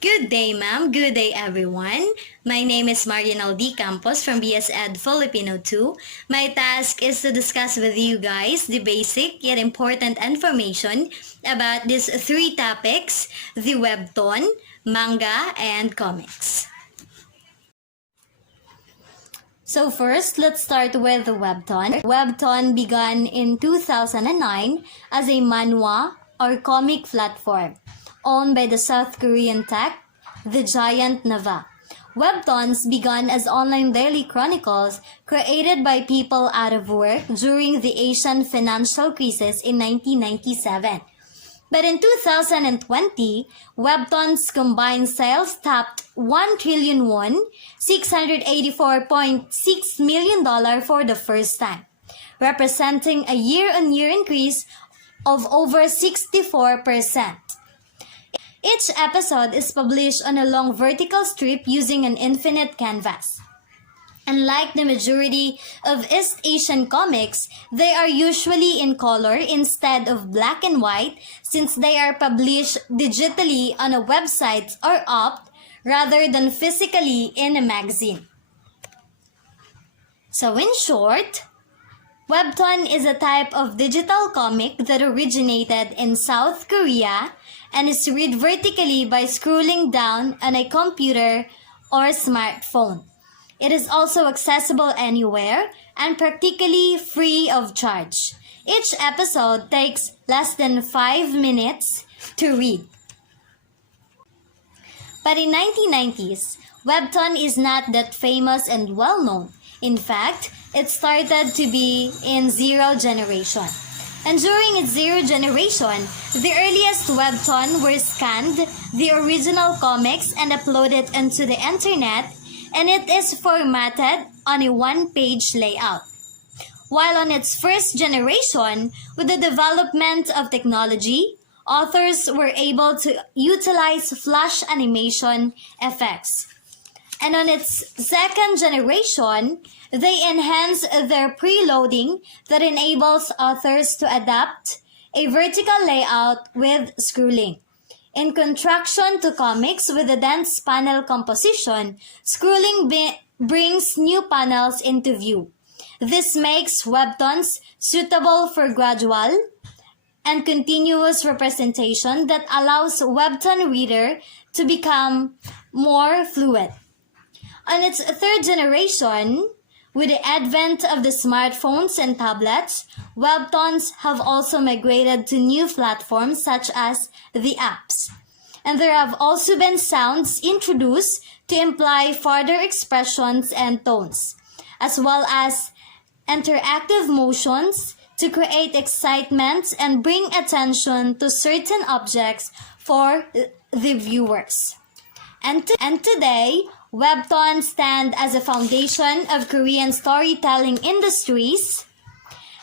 Good day, ma'am. Good day, everyone. My name is Marianel D. Campos from BS Ed Filipino 2. My task is to discuss with you guys the basic yet important information about these three topics, the Webtoon, Manga, and Comics. So first, let's start with the Webtoon. Webtoon began in 2009 as a manhwa or comic platform owned by the South Korean tech, the giant Nava. Webtoons began as online daily chronicles created by people out of work during the Asian financial crisis in 1997. But in 2020, Webtoon's combined sales topped 1 trillion won, $684.6 million for the first time, representing a year-on-year increase of over 64%. Each episode is published on a long vertical strip using an infinite canvas. Unlike the majority of East Asian comics, they are usually in color instead of black and white since they are published digitally on a website or app rather than physically in a magazine. So in short, Webtoon is a type of digital comic that originated in South Korea and is read vertically by scrolling down on a computer or smartphone. It is also accessible anywhere and practically free of charge. Each episode takes less than 5 minutes to read. But in 1990s, Webtoon is not that famous and well known. In fact, it started to be in Zero Generation. And during its Zero Generation, the earliest Webtoon were scanned, the original comics, and uploaded onto the internet, and it is formatted on a one-page layout. While on its first generation, with the development of technology, authors were able to utilize flash animation effects. And on its second generation, they enhance their preloading that enables authors to adapt a vertical layout with scrolling. In contraction to comics with a dense panel composition, scrolling brings new panels into view. This makes webtoons suitable for gradual and continuous representation that allows webtoon reader to become more fluid. On its third generation, with the advent of the smartphones and tablets, webtoons have also migrated to new platforms such as the apps. And there have also been sounds introduced to imply further expressions and tones, as well as interactive motions to create excitement and bring attention to certain objects for the viewers. And today, Webtoons stand as a foundation of Korean storytelling industries,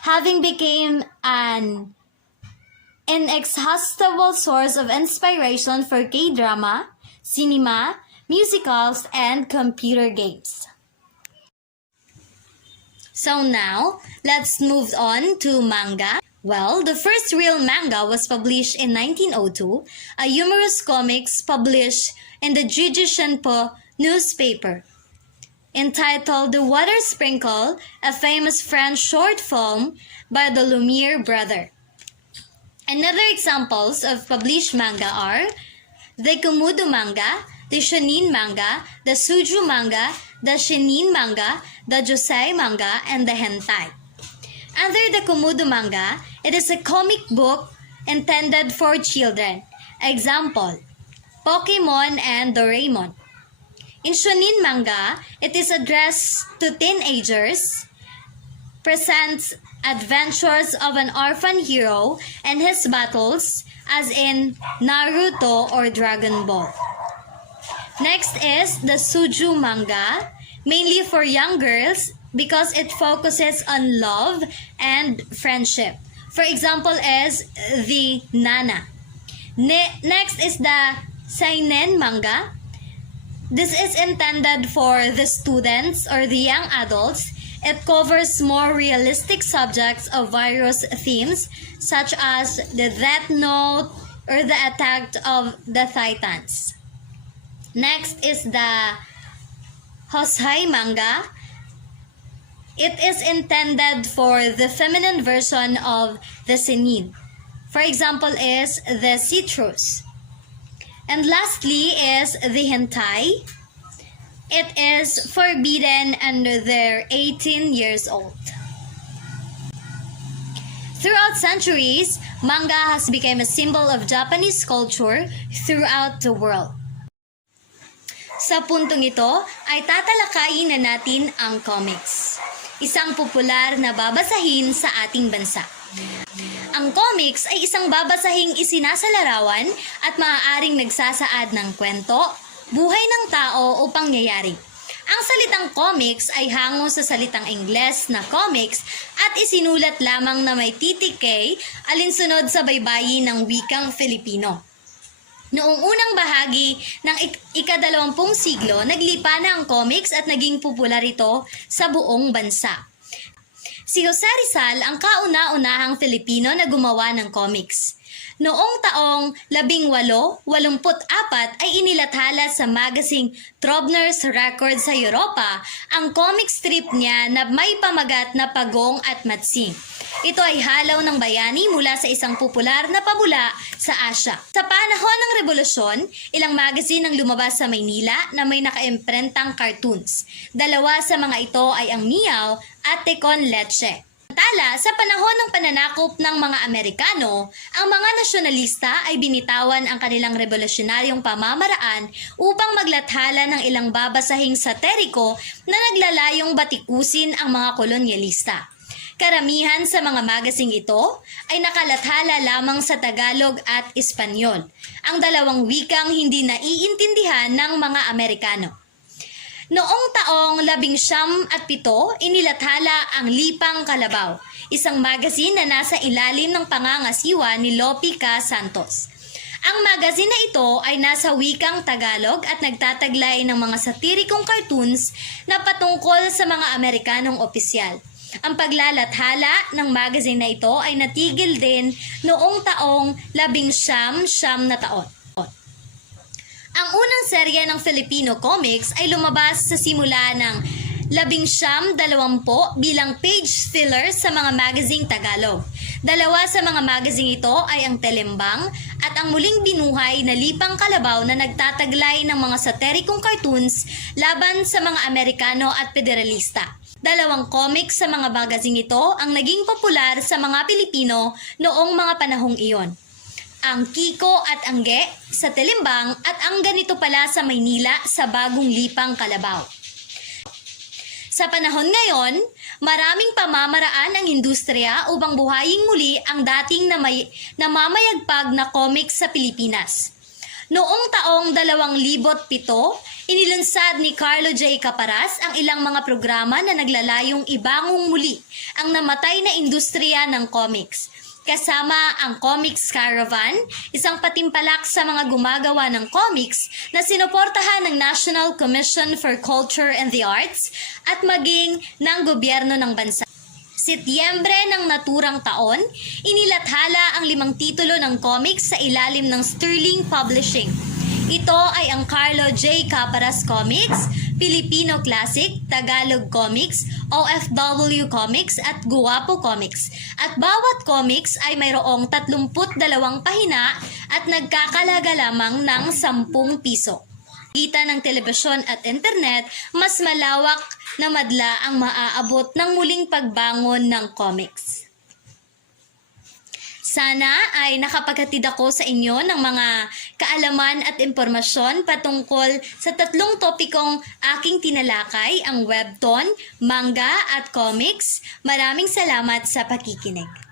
having become an inexhaustible source of inspiration for K-drama, cinema, musicals, and computer games. So now, let's move on to manga. Well, the first real manga was published in 1902, a humorous comics published in the Jiji Shinpo newspaper, entitled The Water Sprinkle, a famous French short film by the Lumiere brother. Another examples of published manga are the Komudo manga, the Shonen manga, the Suju manga, the Shinin manga, the Josei manga, and the Hentai. Under the Komudo manga, it is a comic book intended for children. Example, Pokemon and Doraemon. In Shonen manga, it is addressed to teenagers, presents adventures of an orphan hero and his battles, as in Naruto or Dragon Ball. Next is the Suju manga, mainly for young girls because it focuses on love and friendship. For example is the Nana. Next is the Seinen manga. This is intended for the students or the young adults. It covers more realistic subjects of various themes such as the Death Note or the Attack of the Titans. Next is the Hosai manga. It is intended for the feminine version of the senin. For example is the citrus. And lastly is the hentai. It is forbidden under their 18 years old. Throughout centuries, manga has become a symbol of Japanese culture throughout the world. Sa puntong ito ay tatalakayin na natin ang comics, isang popular na babasahin sa ating bansa. Ang comics ay isang babasahing isinasalarawan at maaaring nagsasaad ng kwento, buhay ng tao o pangyayari. Ang salitang comics ay hango sa salitang Ingles na comics at isinulat lamang na may titik K alinsunod sa baybayin ng wikang Filipino. Noong unang bahagi ng ika-20 siglo, naglipa na ang comics at naging popular ito sa buong bansa. Si Jose Rizal ang kauna-unahang Filipino na gumawa ng comics. Noong taong 1884 ay inilathala sa magazine Trobner's Record sa Europa ang comic strip niya na may pamagat na Pagong at Matsing. Ito ay halaw ng bayani mula sa isang popular na pabula sa Asya. Sa panahon ng Revolusyon, ilang magazine ang lumabas sa Maynila na may nakaimprentang cartoons. Dalawa sa mga ito ay ang Meow at Tecon Leche. Samantala, sa panahon ng pananakop ng mga Amerikano, ang mga nasyonalista ay binitawan ang kanilang revolusyonaryong pamamaraan upang maglathala ng ilang babasahing satiriko na naglalayong batikusin ang mga kolonyalista. Karamihan sa mga magazine ito ay nakalathala lamang sa Tagalog at Espanyol, ang dalawang wikang hindi naiintindihan ng mga Amerikano. Noong taong 1907, inilathala ang Lipang Kalabaw, isang magazine na nasa ilalim ng pangangasiwa ni Lope K. Santos. Ang magazine na ito ay nasa wikang Tagalog at nagtataglay ng mga satirikong cartoons na patungkol sa mga Amerikanong opisyal. Ang paglalathala ng magazine na ito ay natigil din noong taong 1909 na taon. Ang unang serye ng Filipino comics ay lumabas sa simula ng 1920 bilang page filler sa mga magazine Tagalog. Dalawa sa mga magazine ito ay ang Telembang at ang muling binuhay na Lipang Kalabaw na nagtataglay ng mga satirikong cartoons laban sa mga Amerikano at Federalista. Dalawang comics sa mga magazine ito ang naging popular sa mga Pilipino noong mga panahong iyon. Ang Kiko at Angge sa Telembang at ang Ganito Pala sa Maynila sa Bagong Lipang Kalabaw. Sa panahon ngayon, maraming pamamaraan ang industriya upang buhayin muli ang dating namamayagpag na comics sa Pilipinas. Noong taong 2007, inilunsad ni Carlo J. Caparas ang ilang mga programa na naglalayong ibangong muli ang namatay na industriya ng comics. Kasama ang Comics Caravan, isang patimpalak sa mga gumagawa ng comics na sinuportahan ng National Commission for Culture and the Arts at maging ng gobyerno ng bansa. Setyembre ng naturang taon, inilathala ang 5 titulo ng comics sa ilalim ng Sterling Publishing. Ito ay ang Carlo J. Caparas Comics, Filipino Classic, Tagalog Comics, OFW Comics at Guwapo Comics. At bawat comics ay mayroong 32 pahina at nagkakalaga lamang ng 10 piso. Kita ng telebisyon at internet, mas malawak na madla ang maaabot ng muling pagbangon ng comics. Sana ay nakapaghatid ako sa inyo ng mga kaalaman at impormasyon patungkol sa 3 topikong aking tinalakay, ang Webtoon, Manga at Comics. Maraming salamat sa pakikinig.